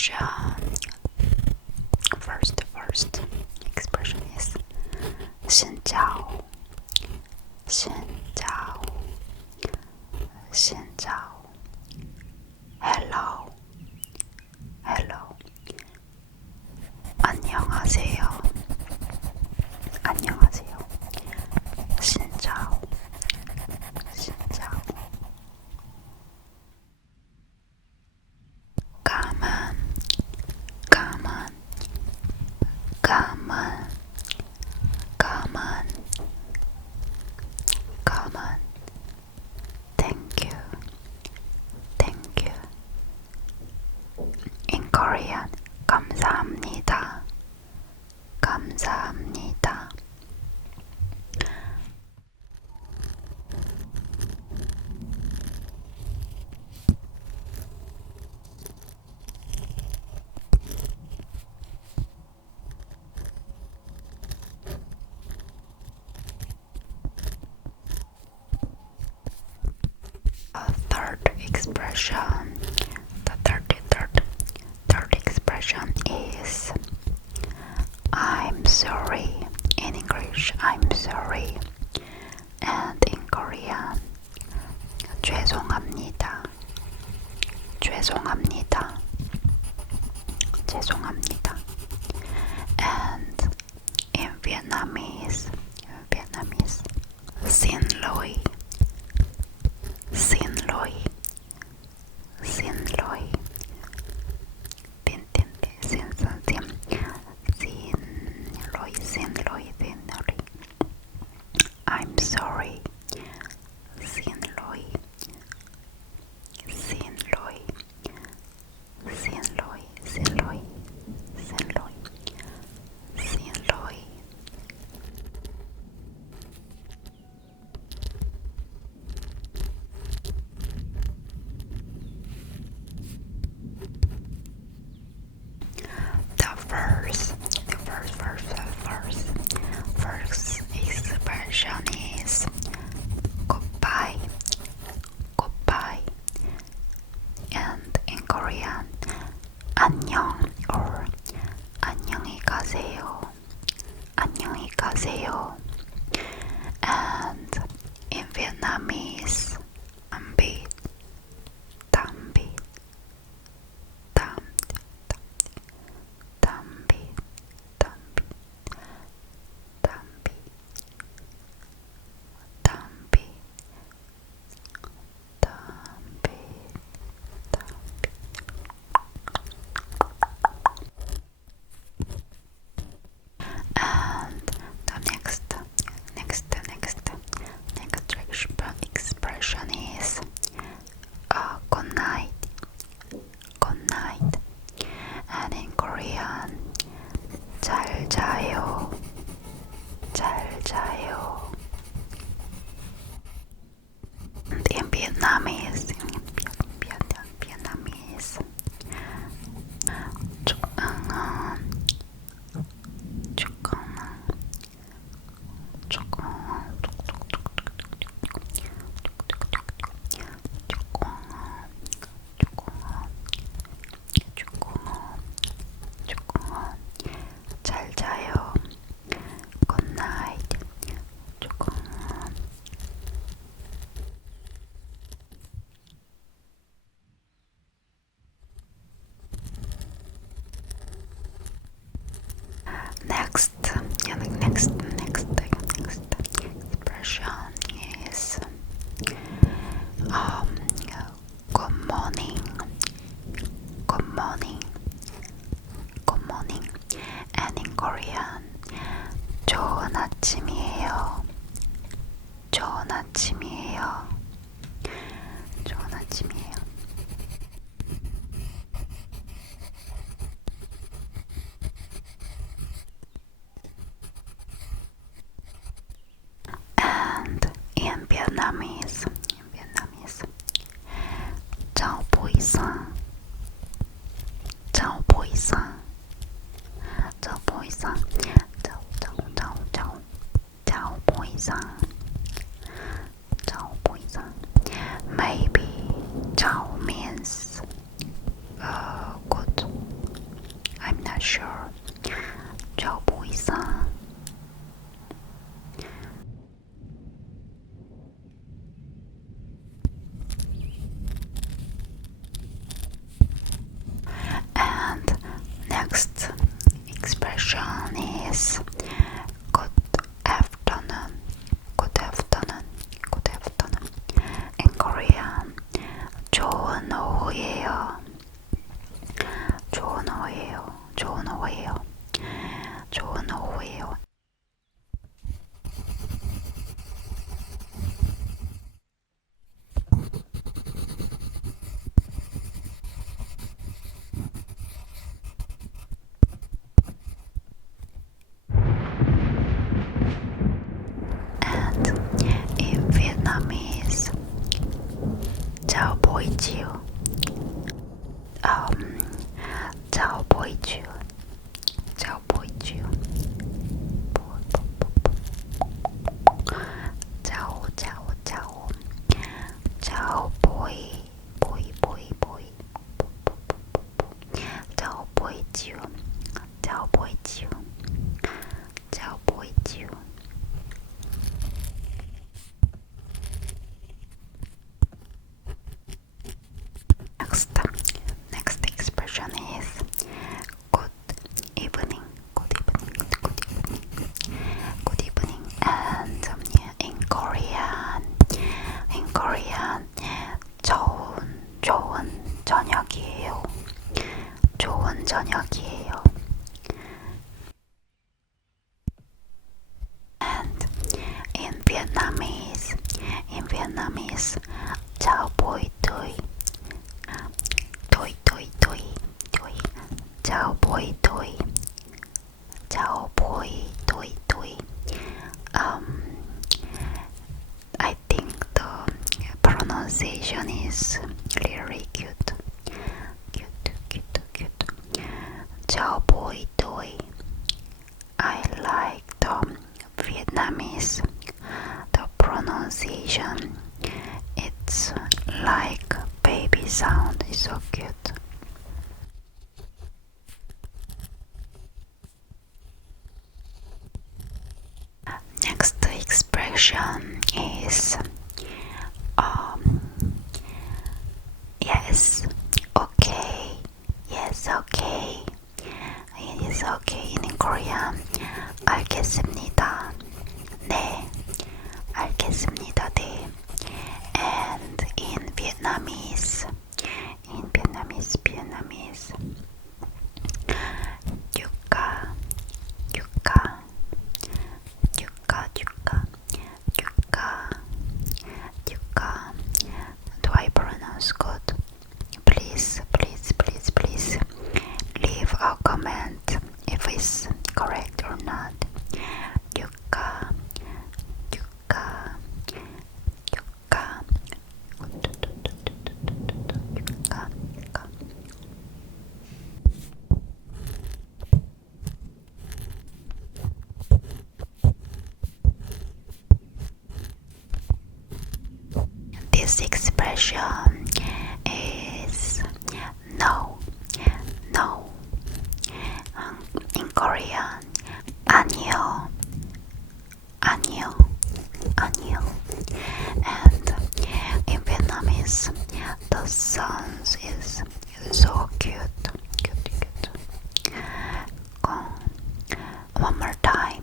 expression. First expression is xin chào, xin chào, xin chào. Hello, hello. 안녕하세요, 안녕하세요. xin chào, xin chào. 가만, 가만, 가만, 가만, 가만. Thank you, thank you. In Korean, 감사합니다, 감사합니다. Third expression. The third expression is I'm sorry. In English, I'm sorry. And in Korean, 죄송합니다, 죄송합니다, 죄송합니다. And in Vietnamese, xin lỗi, xin lỗi, xin lỗi. Xin lỗi. I'm sorry. Xin lỗi. Xin lỗi. Xin lỗi. Xin lỗi. Xin lỗi. Xin lỗi. First expression is goodbye, goodbye. And in Korean, 안녕 or 안녕히 가세요, 안녕히 가세요. And in Vietnamese, tạm biệt, tạm biệt, tạm biệt, tạm biệt, tạm biệt, tạm biệt, tạm biệt, tạm biệt. And the next expression is good night, good night. And in Korean, 잘 자요, 잘 자요. And in Vietnamese, 잘 자요, good night, 조금만. Next expression is good morning, good morning, good morning. And in Korean, 좋은 아침이에요, 좋은 아침이에요, 좋은 아침이에요. And in Vietnamese, chào buổi sáng, chào buổi sáng, chào buổi sáng, chào buổi sáng, chào buổi sáng. Maybe chào means good, 저녁이에요. And in Vietnamese, chào buổi tối, tối tối tối tối, chào buổi tối, chào buổi tối tối. I think the pronunciation is really cute. Cute. Chào buổi tối. I like the Vietnamese. The pronunciation, it's like baby sound. It's so cute. Next expression is yes, okay, yes, okay. It is okay in Korean. 알겠습니다. 네, 알겠습니다. 네. And in Vietnamese, yucca. Do I pronounce good? Please leave a comment if it's correct or not. Yucca. This expression is no. In Korean, 아니요. And in Vietnamese, the sound is so cute. One more time.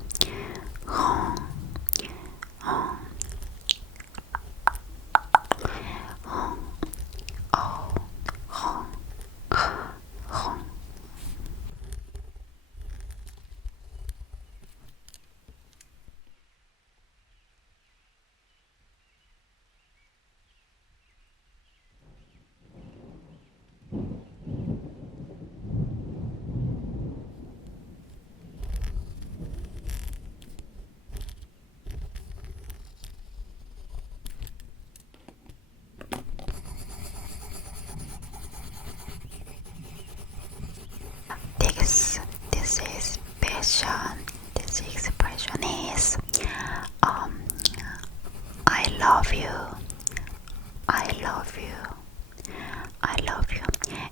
This expression is I love you.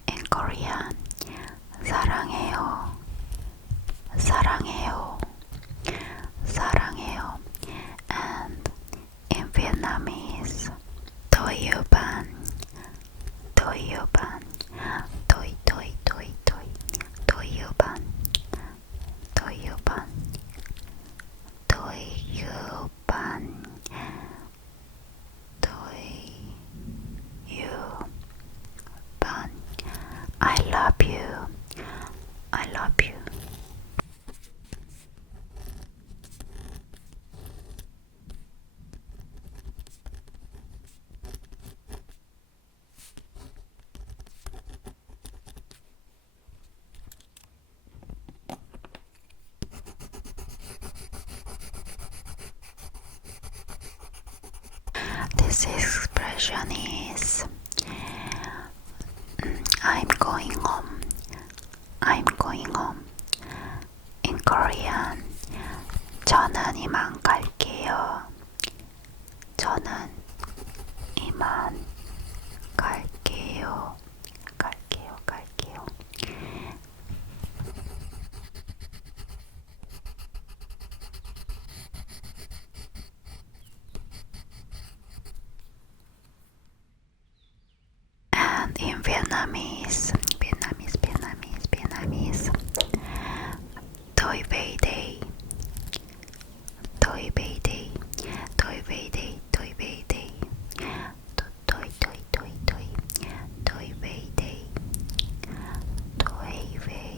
In Korean, 사랑해요. And in Vietnamese, tôi yêu bạn. Tôi yêu bạn. I love you. This expression is I'm going home. In Korean, 저는 이만 갈게요. 갈게요. And in Vietnamese, tôi về đây. Tôi về đây. Tôi về đây. Tôi về đây. Tôi về đây. Tôi về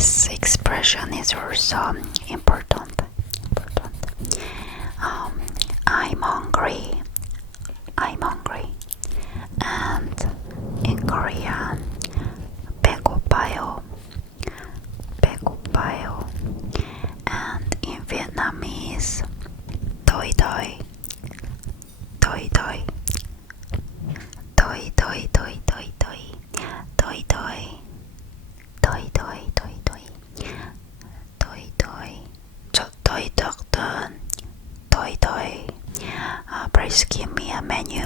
this expression is also important. I'm hungry. I'm hungry. And in Korean, 배고파요. 배고파요. And in Vietnamese, đói đói. đói đói. đói đói đói đói đói. đói đói. đói đói đói đói. đói đói. 저 đói 덕분. đói đói. Please give me a menu.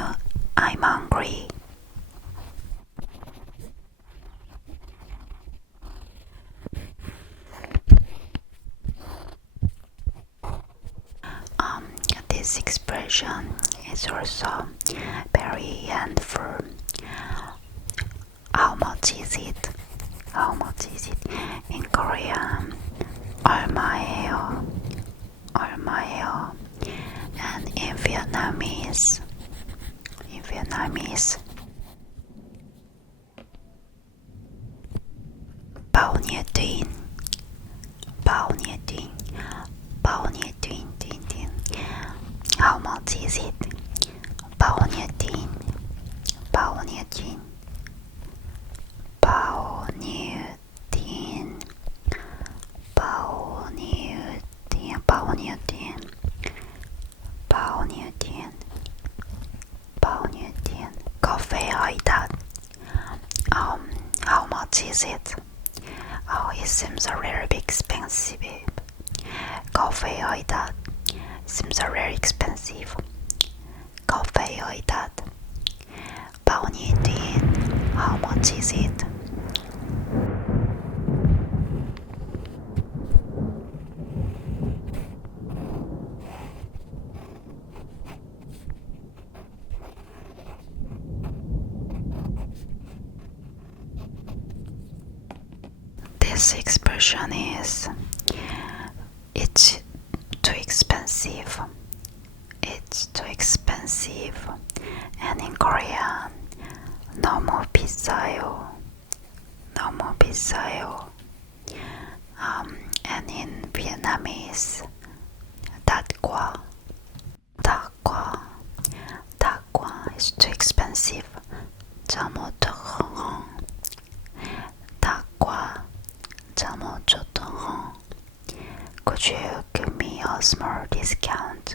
I'm hungry. This expression is also very helpful. How much is it? How much is it? In Korean, 얼마예요? 얼마예요? And in Vietnamese, bao nhiêu tiền? Bao nhiêu tiền? Bao nhiêu tiền? How much is it? bao nhiêu tiền? Bao nhiêu tiền? Bao nhiêu tiền? Bao nhiêu tiền? Bao nhiêu tiền? Bao nhiêu tiền? Bao nhiêu tiền? Cà phê hơi đắt. How much is it? Oh, it seems a little bit expensive. Cà phê hơi đắt. Seems a very expensive. Cà phê hơi đắt. Bao nhiêu tiền? How much is it? This expression is it's too expensive. It's too expensive. And in Korean, 너무 비싸요. 너무 비싸요. And in Vietnamese, đắt quá. đắt quá. đắt quá is too expensive. Giá một đắt hơn. đắt quá. Giá một chút hơn. Could you give me a small discount?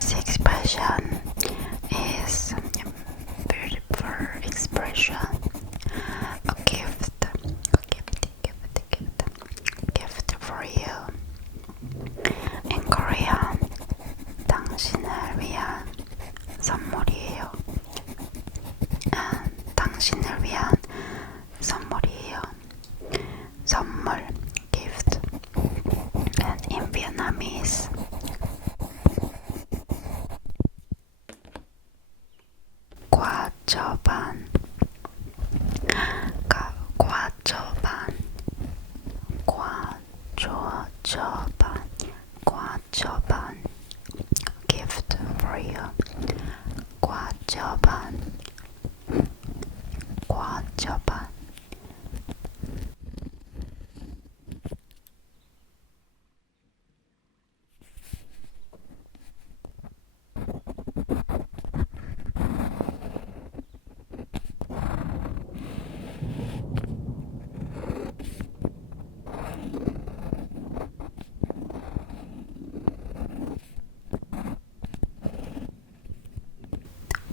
This expression is a beautiful expression. A gift for you. In Korean, 당신을 위한 선물이에요. And 당신을 위한 선물이에요. 선물, gift. And in Vietnamese, quà cho bạn. Quà cho bạn. Quà cho bạn. Quà cho bạn. Gift for you. Quà cho bạn. Quà cho bạn.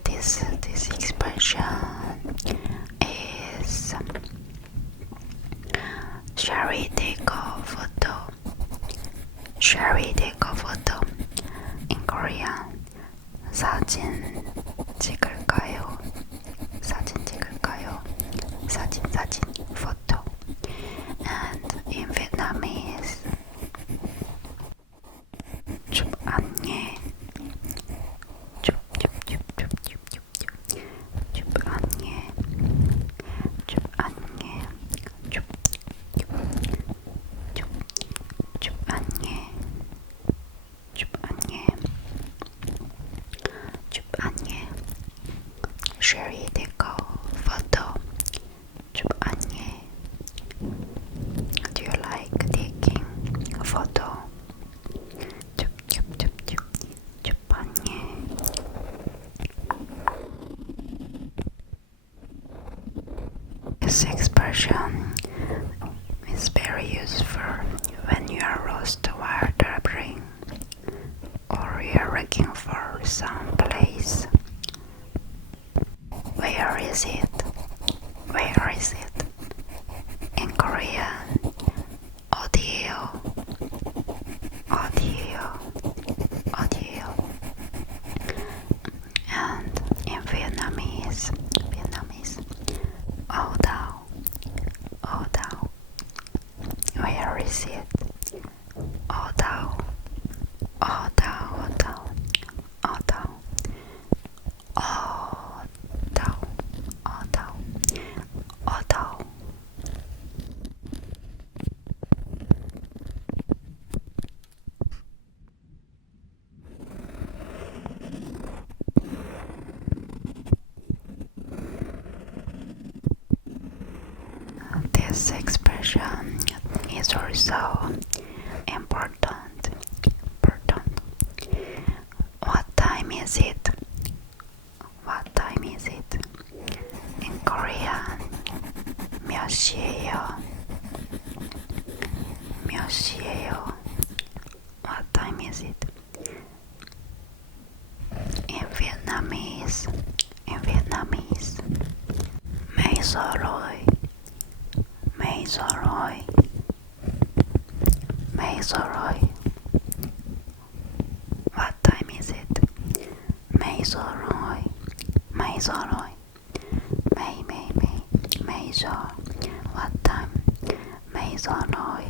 This expression is shall we take a photo? Shall we take a photo? In Korean, 사진 찍을까요? 사진 찍을까요? 사진 photo. And in Vietnamese, chụp ảnh someplace. Where is it? Where is it? In Korean, 어디에요? 어디에요? 어디에요? And in Vietnamese, ở đâu? Ở đâu? Where is it? Ở đâu? Ở đâu? Ở đâu? Ở đâu? Ở đâu? Ở đâu? Ở đâu? This expression is also important. What time is it? What time is it? In Korean, 몇 시예요? 몇 시예요? What time is it? In Vietnamese, mấy giờ rồi? Mấy giờ rồi? Mấy giờ rồi? What time is it? Mấy giờ rồi? Mấy giờ rồi? Mấy giờ? What time? Mấy giờ rồi?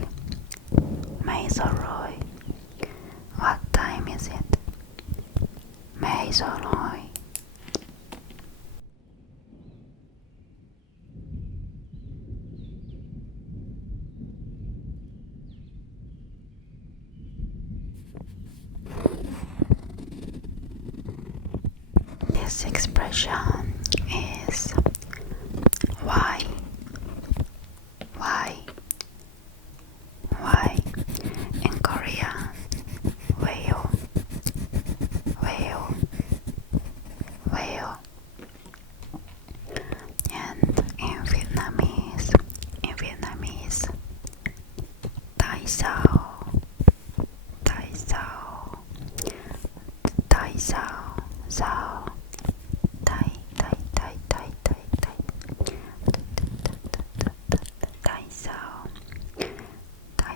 Mấy giờ rồi? What time is it? Mấy giờ rồi? This expression is why. In Korean, 왜요? And in Vietnamese, tại sao? Sao?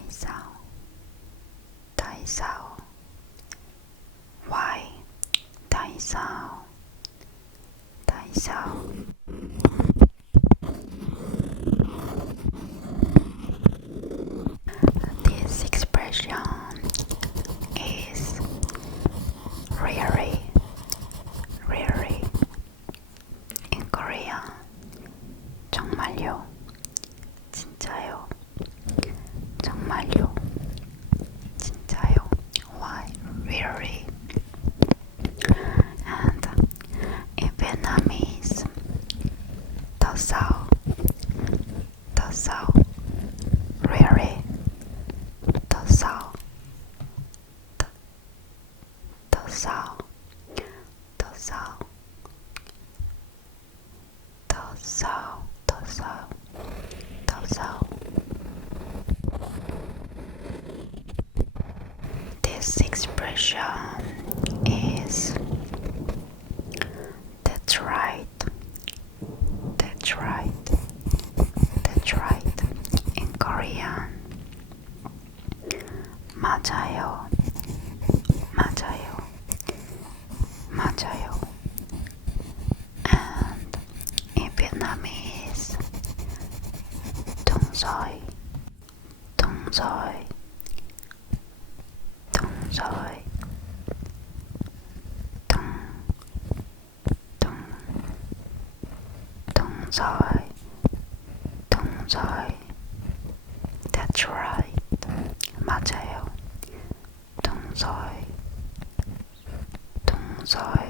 Sao? Tại sao? Why? Tại sao? This expression is really. In Korean, 정말요? 진짜요? 정말요? 진짜요? Why? Really? And in Vietnamese, thật sao? Really? Thật sao? This expression is that's right. In Korean, 맞아요. And in Vietnamese, đúng rồi. Đúng rồi. That's right. 맞아요. đúng rồi. đúng rồi.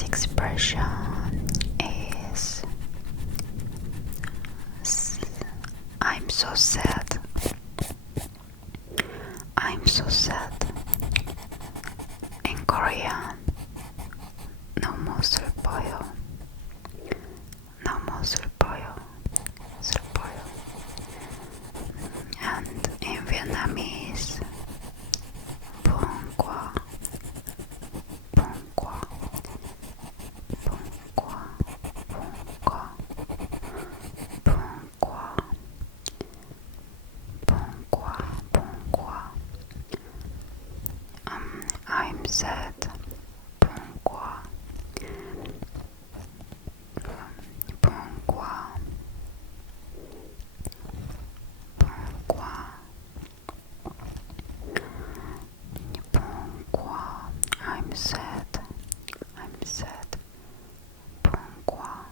This expression is I'm so sad. I'm so sad. In Korean, 너무 슬퍼요. 너무 슬퍼요. 슬퍼요. And in Vietnamese, buồn quá. Buồn quá. Buồn quá. Buồn quá. Buồn quá. Buồn quá. Buồn quá. I'm sad. Buồn quá. Buồn quá. Buồn quá. Buồn quá. I'm sad. I'm sad. Buồn quá.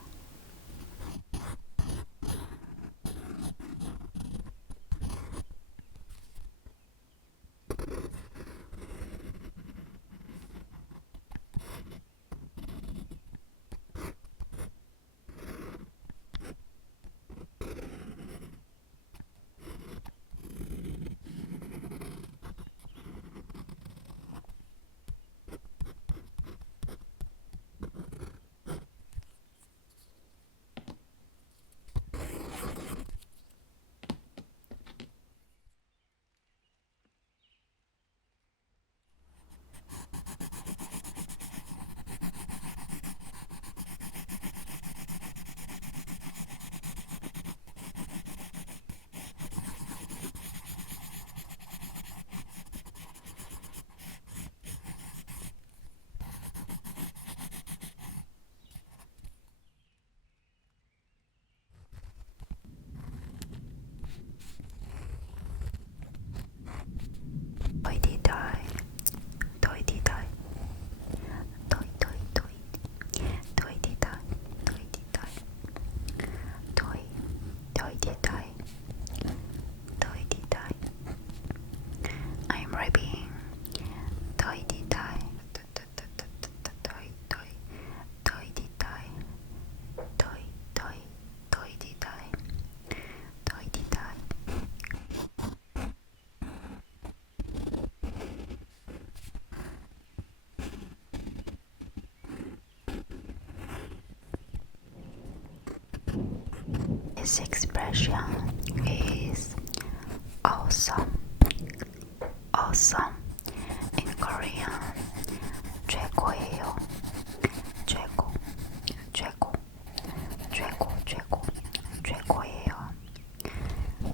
Toy đi đời. Toy đi đời. Toy toy toy. Toy đi đời. Toy đi đời. Toy. Toy đi đời. Toy đi đời. I'm rapping. Toy đi đời. Toy toy. Toy đi đời. Toy toy. Toy đi đời. Toy đi đời. This expression is awesome. Awesome. In Korean, 최고예요. 최고. 최고. 최고. 최고. 최고예요.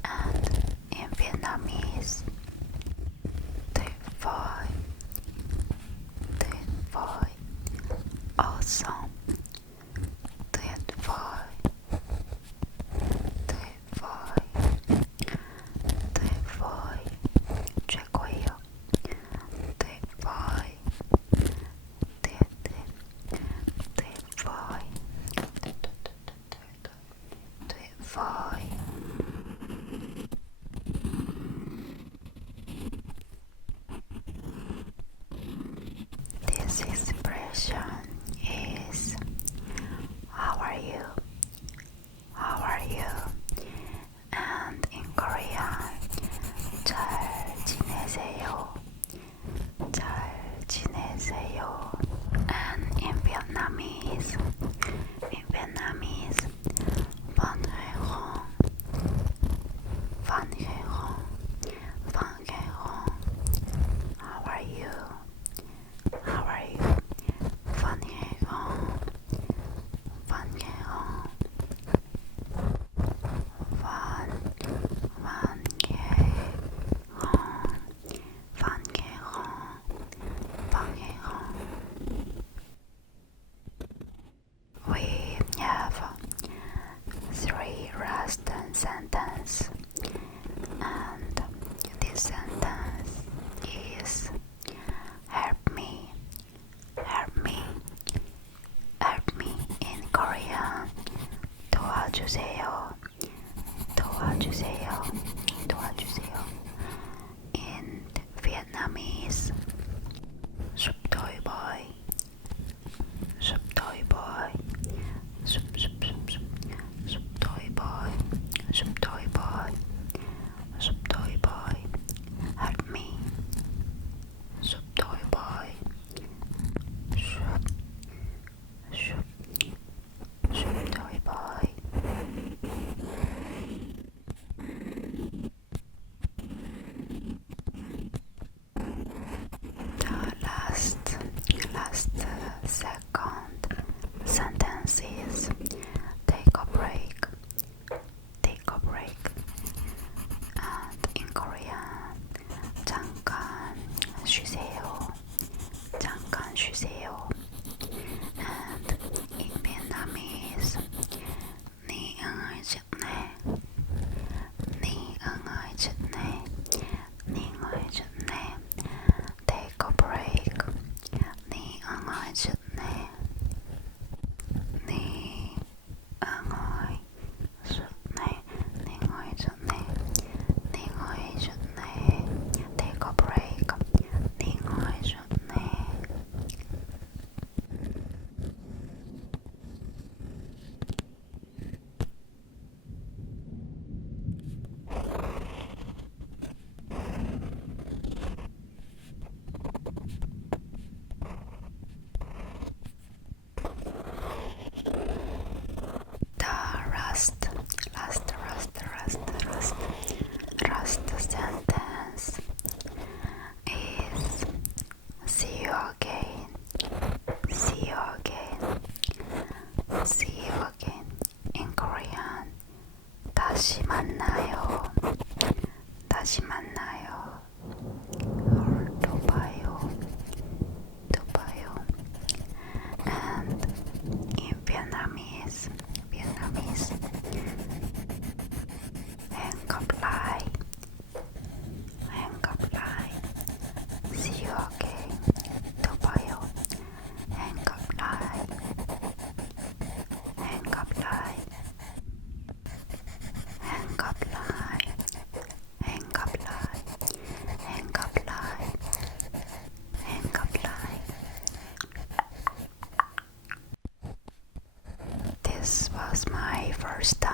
And in Vietnamese, tuyệt vời. Tuyệt vời. Awesome. Tuyệt vời. Tuyệt vời. Tuyệt vời. 최고예요. Tuyệt vời. Tuyệt tuyệt tuyệt vời. Tuyệt vời. This expression is how are you? How are you? And in Korean, 잘 지내세요. 잘 지내세요. And in Vietnamese, Van Hong. Van Hong. Van Hong. How are you? How are you? Van Hong. Van Hong. Van Hong. We have 3 last sentences, and this sentence is help me, help me, help me. In Korean, 도와주세요, 도와주세요, 도와주세요. In Vietnamese, giúp tôi với, giúp toy boy, toy boy, toy boy, help me, toy boy, toy boy. The last second sentence is take a break, and in Korean 잠깐 쉬세요, and in Vietnamese ni ơi chật nè, take a break, ni ơi chật nè, ni ơi take a break, ni ơi chật nè. The last sentence is see you again, in Korean 다시 만나요, or 또 봐요, and in Vietnamese hẹn gặp lại, see you again, 또 봐요, hẹn gặp lại, hẹn gặp lại. This was my first time